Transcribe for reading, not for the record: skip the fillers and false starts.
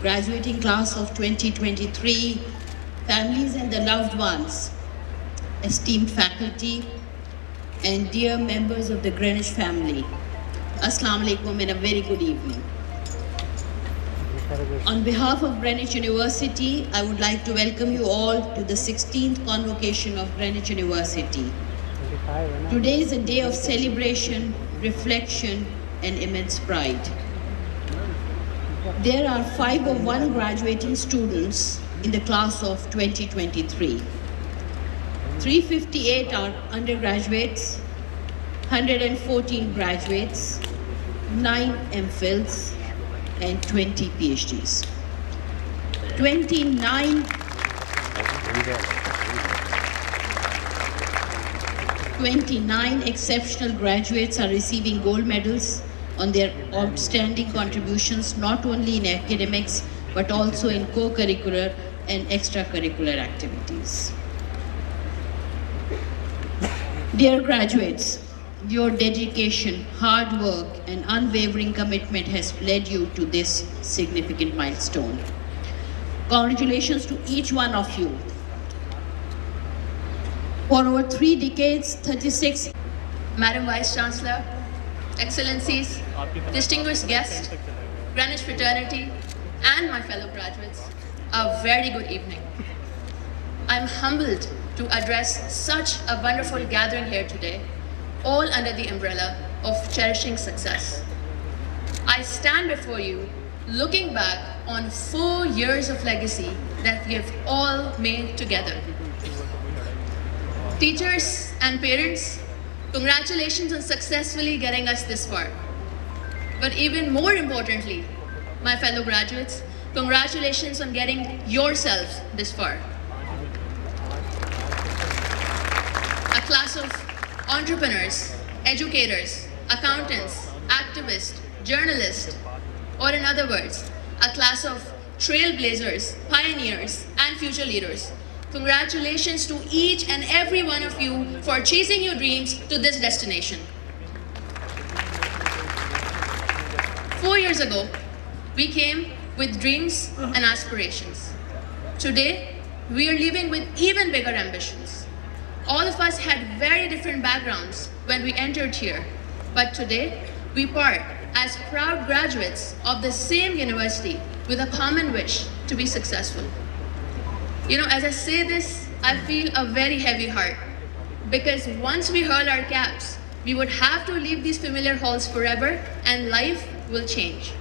graduating class of 2023, families and the loved ones, esteemed faculty, and dear members of the Greenwich family. Assalamu alaikum and a very good evening. On behalf of Greenwich University, I would like to welcome you all to the 16th Convocation of Greenwich University. Today is a day of celebration, reflection, and immense pride. There are 501 graduating students in the class of 2023. 358 are undergraduates, 114 graduates, 9 MPhils, and 20 PhDs. 29 exceptional graduates are receiving gold medals on their outstanding contributions, not only in academics, but also in co-curricular and extracurricular activities. Dear graduates, your dedication, hard work, and unwavering commitment has led you to this significant milestone. Congratulations to each one of you. For over 3 decades, 36 Madam Vice Chancellor, Excellencies, distinguished guests, Greenwich fraternity, and my fellow graduates, a very good evening. I'm humbled to address such a wonderful gathering here today, all under the umbrella of cherishing success. I stand before you looking back on 4 years of legacy that we have all made together. Teachers and parents, congratulations on successfully getting us this far. But even more importantly, my fellow graduates, congratulations on getting yourselves this far. A class of entrepreneurs, educators, accountants, activists, journalists, or in other words, a class of trailblazers, pioneers, and future leaders. Congratulations to each and every one of you for chasing your dreams to this destination. 4 years ago, we came with dreams and aspirations. Today, we are leaving with even bigger ambitions. All of us had very different backgrounds when we entered here, but today, we part as proud graduates of the same university with a common wish to be successful. You know, as I say this, I feel a very heavy heart, because once we hurl our caps, we would have to leave these familiar halls forever and life will change.